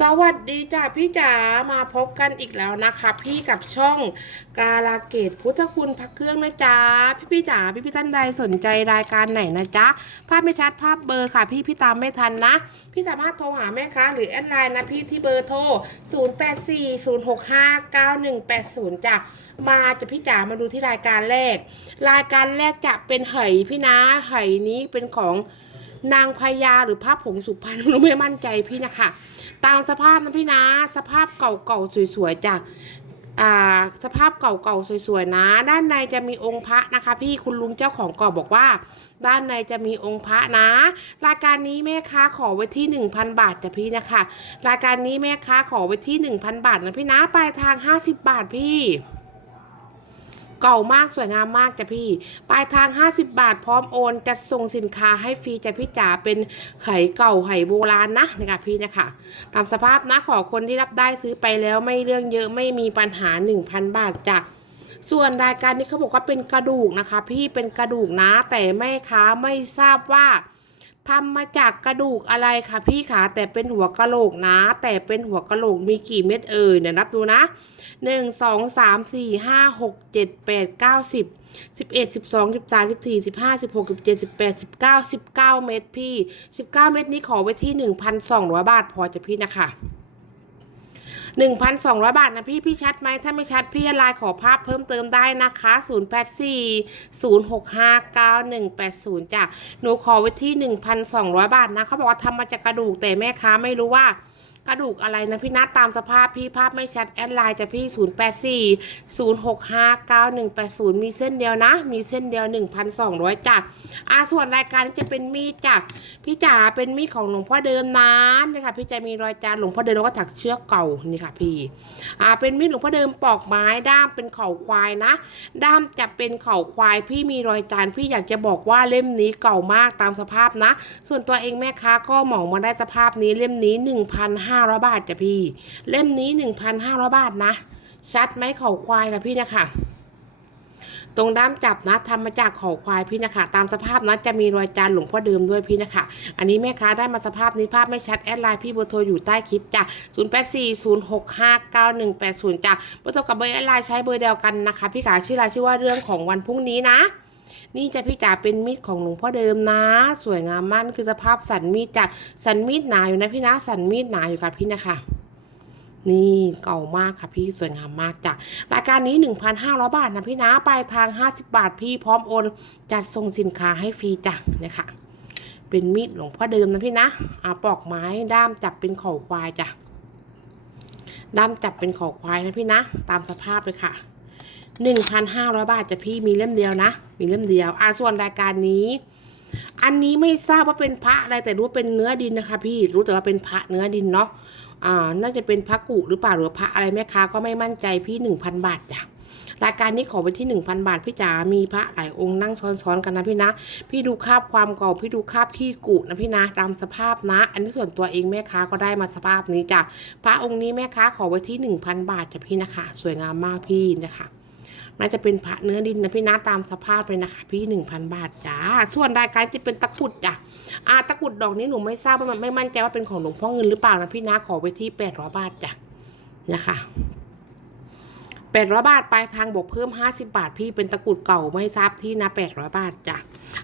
สวัสดีจ้าพี่จ๋ามาพบกันอีกแล้วนะคะ พี่กับช่องกาลาเกตพุทธคุณพักเครื่องนะจ๊ะพี่พี่จ๋าพี่พี่ท่านใดสนใจรายการไหนนะจ๊ะภาพไม่ชัดภาพเบอร์ค่ะ พี่พี่ตามไม่ทันนะ พี่สามารถโทรหาแม่ค้าหรือแอดไลน์นะพี่ที่เบอร์โทร 0840659180จ้ะมาจะพี่จ๋ามาดูที่รายการแรก รายการแรกจะเป็นไหพี่นะไหนี้เป็นของ นางพญาหรือภาพผงสุพรรณหนูไม่มั่นใจพี่นะคะตามสภาพนะพี่นะ สภาพเก่าๆสวยๆจ้ะสภาพเก่าๆสวยๆนะ ด้านในจะมีองค์พระนะคะ พี่คุณลุงเจ้าของก่อบอกว่า ด้านในจะมีองค์พระนะ รายการนี้แม่ค้าขอไว้ที่ 1,000 บาทจ้ะพี่นะคะ รายการนี้แม่ค้าขอไว้ที่ 1,000 บาทนะพี่นะปลายทาง 50 บาทพี่ เก่ามากสวยงามมากจ้ะพี่ ปลายทาง 50 บาทพร้อมโอน จะส่งสินค้าให้ฟรีจ้ะพี่จ๋าเป็นไหเก่าไหโบราณนะนะคะพี่นะคะตามสภาพนะขอคนที่รับได้ซื้อไปแล้วไม่เรื่องเยอะไม่มีปัญหา 1,000 บาทจ้ะส่วนรายการนี้เขาบอกว่าเป็นกระดูกนะคะ พี่เป็นกระดูกนะแต่แม่ค้าไม่ทราบว่า ทำมาจากกระดูกอะไรคะพี่ขาแต่เป็นหัวกะโหลกนะ แต่เป็นหัวกะโหลกมีกี่เม็ดเอ่ยเนี่ยนับดูนะหนึ่งสองสามสี่ห้าหกเจ็ดแปดเก้าสิบสิบเอ็ดสิบสองสิบสามสิบสี่สิบห้าสิบหกสิบเจ็ดสิบแปดสิบเก้าสิบเก้าเม็ดพี่สิบเก้าเม็ดนี้ขอไว้ที่หนึ่งพันสองร้อยบาทพอจะพี่นะคะ หนึ่งพันสองร้อยบาทนะพี่ พี่ชัดไหมถ้าไม่ชัดพี่ไลน์ขอภาพเพิ่มเติมได้นะคะศูนย์แปดสี่ศูนย์หกห้าเก้าหนึ่งแปดศูนย์จ้ะหนูขอไว้ที่หนึ่งพันสองร้อยบาทนะเขาบอกว่าทำมาจากกระดูกแต่แม่ค้าไม่รู้ว่า กระดูกอะไรนะพี่นัดตามสภาพพี่ภาพไม่ชัดแอดไลน์จะพี่ 0 8 4 0 6 5 9 1 8 0 มีเส้นเดียวนะ มีเส้นเดียว 1,200จ้ะอ่าส่วนรายการจะเป็นมีดจ้ะพี่จ๋าเป็นมีดของหลวงพ่อเดิมนั้นนะคะพี่จะมีรอยจานหลวงพ่อเดิมแล้วก็ถักเชือกเก่านี่ค่ะพี่อ่าเป็นมีดหลวงพ่อเดิมปอกไม้ด้ามเป็นเข่าควายนะ ด้ามจะเป็นเข่าควายพี่มีรอยจานพี่อยากจะบอกว่าเล่มนี้เก่ามากตามสภาพนะ ส่วนตัวเองแม่ค้าก็หมามาได้สภาพนี้เล่มนี้1,500บาทจ้ะพี่ เล่มนี้ 1,500 บาทนะ ชัดไหมเข่าควายค่ะพี่นะคะตรงด้ามจับนะทำมาจากเข่าควายพี่นะคะ ตามสภาพนะจะมีรอยจานหลวงพ่อเดิมด้วยพี่นะคะ อันนี้แม่ค้าได้มาสภาพนี้ภาพไม่ชัดแอดไลน์พี่เบอร์โทรอยู่ใต้คลิปจ้ะ0840659180จ้ะเบอร์โทรกับเบอร์แอดไลน์ใช้เบอร์เดียวกันนะคะ พี่ขาชื่อรายชื่อว่าเรื่องของวันพรุ่งนี้นะ นี่จะพี่จ๋าเป็นมีดของหลวงพ่อเดิมนะ สวยงามมากนี่คือสภาพสันมีดจ้ะสันมีดหนาอยู่นะพี่นะสันมีดหนาอยู่ค่ะพี่นะคะนี่เก่ามากค่ะพี่สวยงามมากจ้ะรายการนี้ 1,500 บาทนะพี่นะปลายทาง 50 บาทพี่พร้อมโอนจัดส่งสินค้าให้ฟรีจ้ะเนี่ยค่ะ เป็นมีดหลวงพ่อเดิมนะพี่นะอาปอกไม้ด้ามจับเป็นเข่าควายจ้ะด้ามจับเป็นเข่าควายนะพี่นะ ตามสภาพเลยค่ะ 1,500 บาทจะพี่มีเล่มเดียวนะ มีเล่มเดียว อ่าส่วนรายการนี้ อันนี้ไม่ทราบว่าเป็นพระอะไรแต่รู้ว่าเป็นเนื้อดินนะคะ พี่รู้แต่ว่าเป็นพระเนื้อดินเนาะอ่าน่าจะเป็นพระกุหรือเปล่าหรือพระอะไรแม่ค้าก็ไม่มั่นใจพี่หนึ่งพันบาทจ้ะรายการนี้ขอไปที่หนึ่งพันบาทพี่จ๋า มีพระหลายองค์นั่งซ้อนๆกันนะพี่นะ พี่ดูคาบความเก่า พี่ดูคาบขี้กุนะพี่นะ ตามสภาพนะ อันนี้ส่วนตัวเองแม่ค้าก็ได้มาสภาพนี้จ้ะ พระองค์นี้แม่ค้าขอไว้ที่หนึ่งพันบาทจ้ะพี่นะคะ สวยงามมากพี่นะคะ น่าจะเป็นพระเนื้อดินนะพี่นะตามสภาพเลยนะคะ พี่หนึ่งพันบาทจ้าส่วนรายการจะเป็นตะกรุดจ้ะอ่าตะกรุดดอกนี้หนูไม่ทราบว่ามันไม่มั่นใจว่าเป็นของหลวงพ่อเงินหรือเปล่านะพี่นะขอไว้ที่แปดร้อยบาทจ้ะนะคะแปดร้อยบาทปลายทางบวกเพิ่มห้าสิบาทพี่เป็นตะกรุดเก่าไม่ทราบที่นะแปดร้อยบาทจ้ะ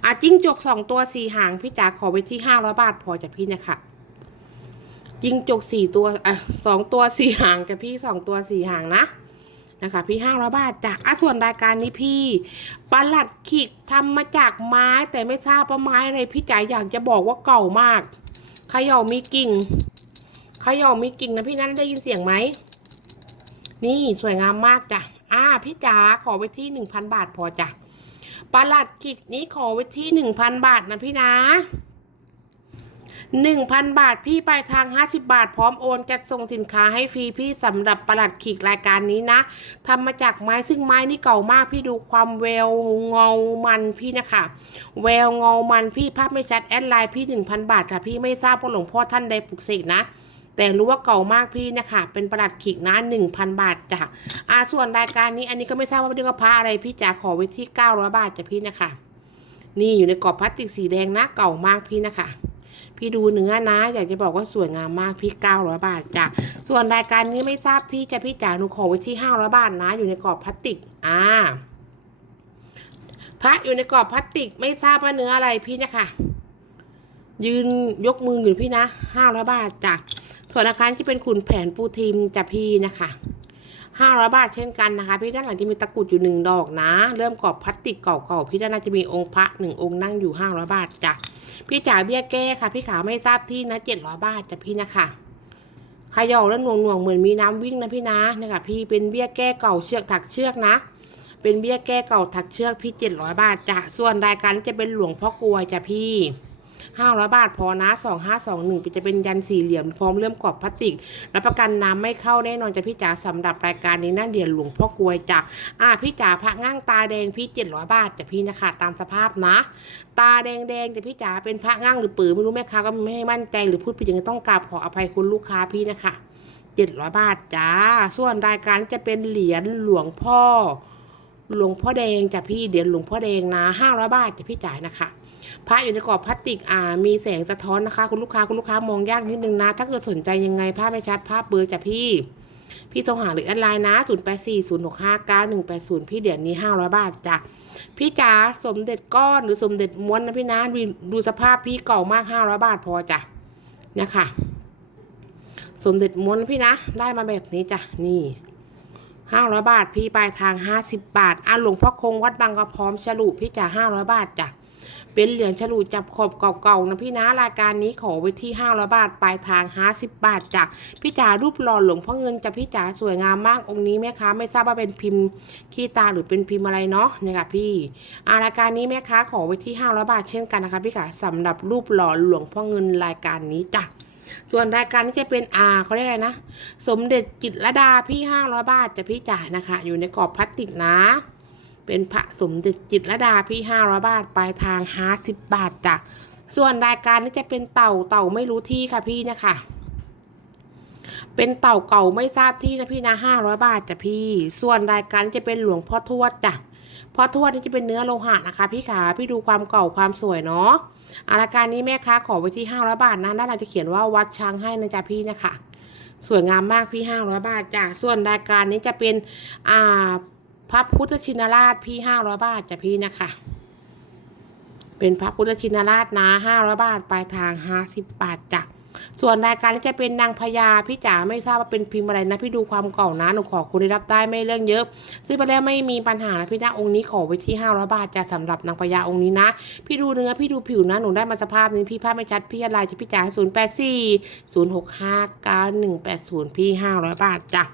อ่าจิ้งจกสองตัวสี่หางพี่จ๋าขอไว้ที่ห้าร้อยบาทพอจ้ะพี่นะคะจิ้งจกสี่ตัวอะสองตัวสี่หางจ้ะพี่สองตัวสี่หางนะ นะคะพี่ห้าร้อยบาทจ้ะอะส่วนรายการนี้พี่ประหลัดขิกทำมาจากไม้แต่ไม่ทราบว่าไม้อะไรพี่จ๋าอยากจะบอกว่าเก่ามากขย่ามีกิ่งขย่ามีกิ่งนะพี่นั้นได้ยินเสียงไหมนี่สวยงามมากจ้ะอ่าพี่จ๋าขอไว้ที่หนึ่งพันบาทพอจ้ะประหลัดขิกนี้ขอไว้ที่หนึ่งพันบาทนะพี่นะ หนึ่งพันบาทพี่ปลายทางห้าสิบาท พร้อมโอนจัดส่งสินค้าให้ฟรีพี่สำหรับประหลัดขีกรายการนี้นะทำมาจากไม้ซึ่งไม้นี่เก่ามากพี่ดูความแววเงามันพี่นะคะแววเงามันพี่ภาพไม่ชัดแอดไลน์พี่หนึ่งพันบาทค่ะพี่ไม่ทราบว่าหลวงพ่อท่านใดปลุกเสกนะแต่รู้ว่าเก่ามากพี่นะคะ เป็นประหลัดขีกนะหนึ่งพันบาทจ้ะอ่าส่วนรายการนี้อันนี้ก็ไม่ทราบว่าเรียกว่าพระอะไรพี่จ๋าขอไว้ที่เก้าร้อยบาทจ้ะพี่นะคะ นี่อยู่ในกรอบพลาสติกสีแดงนะเก่ามากพี่นะคะ พี่ดูเนื้อนะ อยากจะบอกว่าสวยงามมากพี่เก้าร้อยบาทจ้ะส่วนรายการนี้ไม่ทราบที่จะพี่จ๋าหนูขอไว้ที่ห้าร้อยบาทนะ อยู่ในกรอบพลาสติกอ่าพระอยู่ในกรอบพลาสติกไม่ทราบว่าเนื้ออะไรพี่นะคะยืนยกมืออยู่พี่นะห้าร้อยบาทจ้ะส่วนอาคารที่เป็นขุนแผนปูทีมจะพี่นะคะห้าร้อยบาทเช่นกันนะคะ พี่ด้านหลังจะมีตะกรุดอยู่หนึ่งดอกนะ เริ่มกรอบพลาสติกเก่าๆพี่ด้านหน้าจะมีองค์พระหนึ่งองค์นั่งอยู่ห้าร้อยบาทจ้ะ พี่จ๋าเบี้ยแก้ค่ะ พี่ขาวไม่ทราบที่นะเจ็ดร้อยบาทจ้ะพี่นะคะขย่าแล้วหน่วงหน่วงเหมือนมีน้ำวิ่งนะพี่นะนะคะพี่เป็นเบี้ยแก้เก่าเชือกถักเชือกนะ เป็นเบี้ยแก้เก่าถักเชือกพี่เจ็ดร้อยบาทจ้ะส่วนรายการจะเป็นหลวงพ่อกลวยจ้ะพี่ ห้าร้อยบาทพอนะสองห้าสองหนึ่งจะเป็นยันสี่เหลี่ยมพร้อมเริ่มกรอบพลาสติกรับประกันน้ำไม่เข้าแน่นอนจะพี่จ๋าสำหรับรายการนี้นั่นเดียนหลวงพ่อกลวยจ้ะอ่าพี่จ๋าพระง่างตาแดงพี่เจ็ดร้อยบาทจ้ะพี่นะคะตามสภาพนะ ตาแดงๆจ้ะพี่จ๋าเป็นพระง่างหรือปือไม่รู้แม่ค้าก็ไม่ให้มั่นใจหรือพูดผิดยังไงต้องกราบขออภัยคุณลูกค้าพี่นะคะเจ็ดร้อยบาทจ้า ส่วนรายการจะเป็นเหรียญหลวงพ่อ หลวงพ่อแดงจ้ะพี่เดี๋ยวหลวงพ่อแดงนะห้าร้อยบาทจ้ะพี่จ่ายนะคะ พระอยู่ในกรอบพลาสติกอ่ามีแสงสะท้อนนะคะ คุณลูกค้าคุณลูกค้ามองยากนิดนึงนะ ถ้าเกิดสนใจยังไงภาพไม่ชัดภาพเบลอร์จ้ะพี่ พี่โทรหาหรือแอดไลน์นะ 0 8 4 0 6 5 9 1 8 0 พี่เดี๋ยวนี้ 500 บาทจ้ะพี่จ๋าสมเด็จก้อนหรือสมเด็จม้วนนะพี่นะดูสภาพพี่เก่ามาก 500 บาทพอจ้ะเนี่ยค่ะ สมเด็จม้วนพี่นะได้มาแบบนี้จ้ะนี่ห้าร้อยบาทพี่ปลายทางห้าสิบบาทอะหลวงพ่อคงวัดบางกระพร้อมฉลุพี่จ่าห้าร้อยบาทจ้ะ เป็นเหรียญฉลุจับขอบเก่าๆนะพี่นะรายการนี้ขอไว้ที่ห้าร้อยบาทปลายทางห้าสิบบาทจ้ะพี่จ๋ารูปหล่อหลวงพ่อเงินจะพี่จ๋าสวยงามมากองค์นี้แม่ค้าไม่ทราบว่าเป็นพิมพ์ขี้ตาหรือเป็นพิมพ์อะไรเนาะนี่ค่ะพี่อารายการนี้แม่ค้าขอไว้ที่ห้าร้อยบาทเช่นกันนะคะพี่จ๋าสำหรับรูปหล่อหลวงพ่อเงินรายการนี้จ้ะส่วนรายการนี้จะเป็นอาเขาเรียกอะไรนะ สมเด็จจิตรดาพี่ห้าร้อยบาทจะพี่จ่ายนะคะ อยู่ในกรอบพลาสติกนะ เป็นพระสมเด็จจิตรดาพี่ห้าร้อยบาทปลายทางห้าสิบบาทจ้ะส่วนรายการนี้จะเป็นเต่าเต่าไม่รู้ที่ค่ะพี่นะคะ เป็นเต่าเก่าไม่ทราบที่นะพี่นะห้าร้อยบาทจ้ะพี่ ส่วนรายการจะเป็นหลวงพ่อทวดจ้ะพ่อทวดนี่จะเป็นเนื้อโลหะนะคะ พี่ขาพี่ดูความเก่าความสวยเนาะอารายการนี้แม่ค้าขอไว้ที่500บาทนะด้านหลังจะเขียนว่าวัดช้างให้นะจ๊ะพี่นะคะสวยงามมากพี่500บาทจ้ะส่วนรายการนี้จะเป็นอ่า พระพุทธชินราชพี่500บาทจ้ะพี่นะคะ เป็นพระพุทธชินราชนะ500บาทปลายทาง50บบาทจ้ะส่วนรายการนี้จะเป็นนางพญาพี่จ๋าไม่ทราบว่าเป็นพิมพ์อะไรนะ พี่ดูความเก่านะหนูขอคุณได้รับได้ไม่เรื่องเยอะ ซื้อไปแล้วไม่มีปัญหานะพี่นะองค์นี้ขอไว้ที่500บาทจะสำหรับนางพญาองค์นี้นะ พี่ดูเนื้อพี่ดูผิวนะหนูได้มาสภาพนี้พี่ภาพไม่ชัดพี่อะไรจะพี่จ๋า0 8 4 0 6 5 9 1 8 0พี่500บาทจ้ะ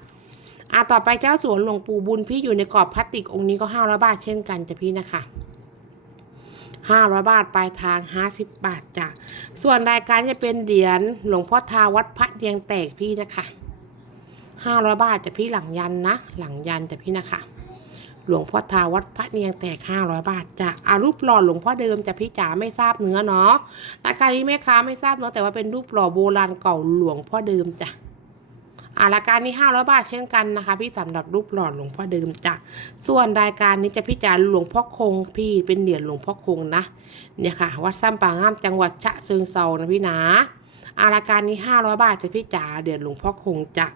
อะต่อไปเจ้าสวนหลวงปู่บุญพี่อยู่ในกรอบพลาสติกองค์นี้ก็500บาทเช่นกันจ้ะพี่นะคะ500บาทปลายทาง50บบาทจ้ะส่วนรายการจะเป็นเหรียญหลวงพ่อทาวัดพระเดียงแตกพี่นะคะ500บาทจ้ะพี่หลังยันนะ หลังยันจ้ะพี่นะคะ หลวงพ่อทาวัดพระเนียงแตก500บาทจ้ะอารูปหล่อหลวงพ่อเดิมจ้ะพี่จ๋าไม่ทราบเนื้อเนาะรายการนี้แม่ค้าไม่ทราบเนาะแต่ว่าเป็นรูปหล่อโบราณเก่าหลวงพ่อเดิมจ้ะ อ่ารายการนี้500บาทเช่นกันนะคะ พี่สำหรับรูปหล่อหลวงพ่อเดิมจ้ะส่วนรายการนี้จะพี่จ๋าหลวงพ่อคง พี่เป็นเหรียญหลวงพ่อคงนะเนี่ยค่ะ วัดซ้ำปางงามจังหวัดฉะเชิงเซานะพี่นะอารายการนี้ 500 บาทจะพี่จ๋าเดือนหลวงพ่อคงจะ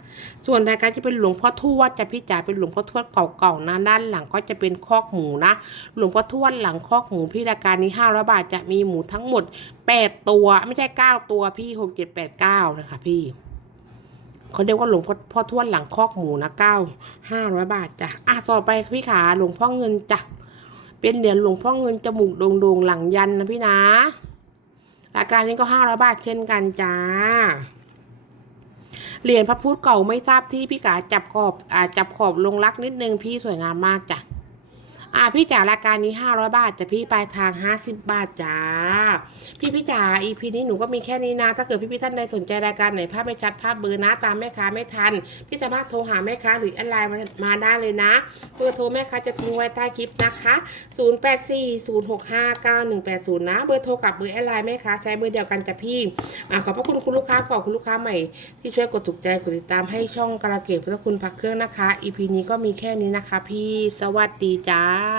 ส่วนรายการจะเป็นหลวงพ่อทวดจะพี่จ๋าเป็นหลวงพ่อทวดเก่าๆนะด้านหลังก็จะเป็นคอกหมูนะ หลวงพ่อทวดหลังคอกหมูพี่รายการนี้ 500 บาทจะมีหมูทั้งหมด 8 ตัวไม่ใช่ 9 ตัวพี่ 6 7 8 9 นะคะพี่ เขาเรียกว่าหลวงพ่อทวดหลังคอกหมูนะเก้าห้าร้อยบาทจ้ะอะต่อไปพี่ขาหลวงพ่อเงินจ้ะเป็นเหรียญหลวงพ่อเงินจมูกโด่งๆหลังยันนะพี่นะราคานี้ก็ห้าร้อยบาทเช่นกันจ้าเหรียญพระพุทธเก่าไม่ทราบที่พี่กาจับขอบอ่าจับขอบลงรักนิดนึงพี่สวยงามมากจ้ะ อ่าพี่จ๋ารายการนี้ห้าร้อยบาทจ้ะพี่ปลายทางห้าสิบบาทจ้า พี่พี่จ๋า EP นี้หนูก็มีแค่นี้นะ ถ้าเกิดพี่พี่ท่านใดสนใจรายการไหนภาพไม่ชัดภาพเบอร์นะตามแม่ค้าไม่ทัน พี่สามารถโทรหาแม่ค้าหรือแอดไลน์มามาได้เลยนะเบอร์โทรแม่ค้าจะทิ้งไว้ใต้คลิปนะคะ 0840659180 นะ เบอร์โทรกับเบอร์แอดไลน์แม่ค้าใช้เบอร์เดียวกันจ้ะพี่อ่าขอบพระคุณคุณลูกค้าก่อนคุณลูกค้าใหม่ที่ช่วยกดถูกใจกดติดตามให้ช่องกระเกตพุทธคุณพักเครื่องนะคะ EP นี้ก็มีแค่นี้นะคะ พี่สวัสดีจ้า